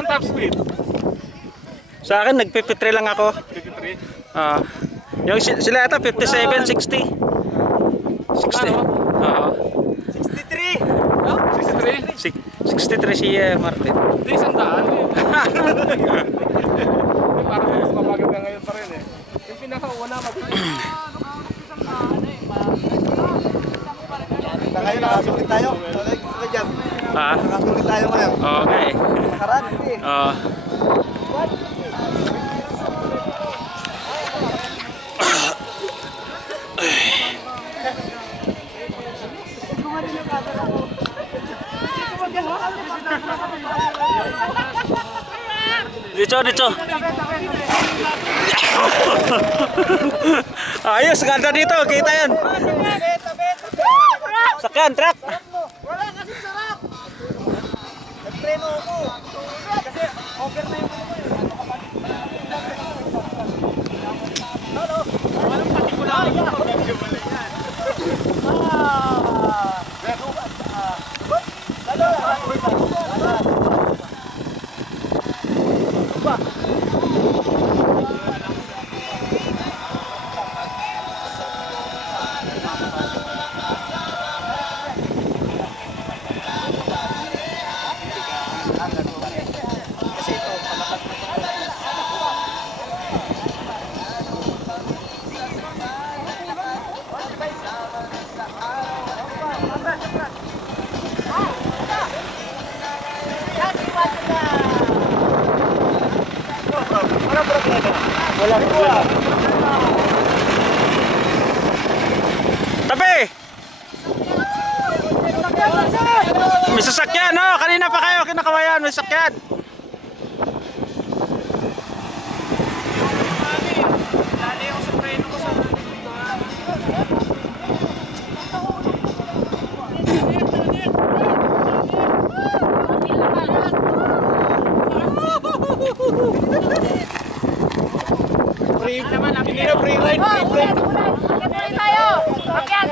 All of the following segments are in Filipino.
ang top speed? Sa akin, nag-53 lang ako. 53? Yung sila ata, 57, 60. 60. Oo. 63! 63? 63 si Martin. Hindi, 100 eh. Parang mas mabagal ka ngayon pa rin eh. Yung pinakauna mabilis. Ngayon nakasulit tayo. Nakasulit tayo ngayon. Okay. Nakaraan, hindi. Dito. Ayos, ganda dito. Kita yan. Sakyan, truck. Wala kasi sarap. Nagpreno ako. Kasi over na yung walang patikulang. Walang problema. Tabi! May sasakyan, no? Kanina pa kayo kinakawayan, may sasakyan. Hindi na free ride, free break. Ulit tayo! Sakyan!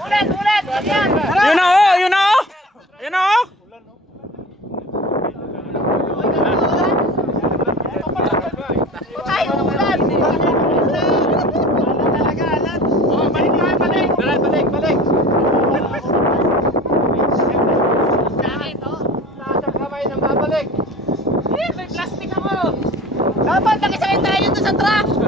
Ulit! Sakyan! Yun na oh! Tayo! Ulan! Balik! May plastic ako! Dapat nakisakay tayo doon sa truck!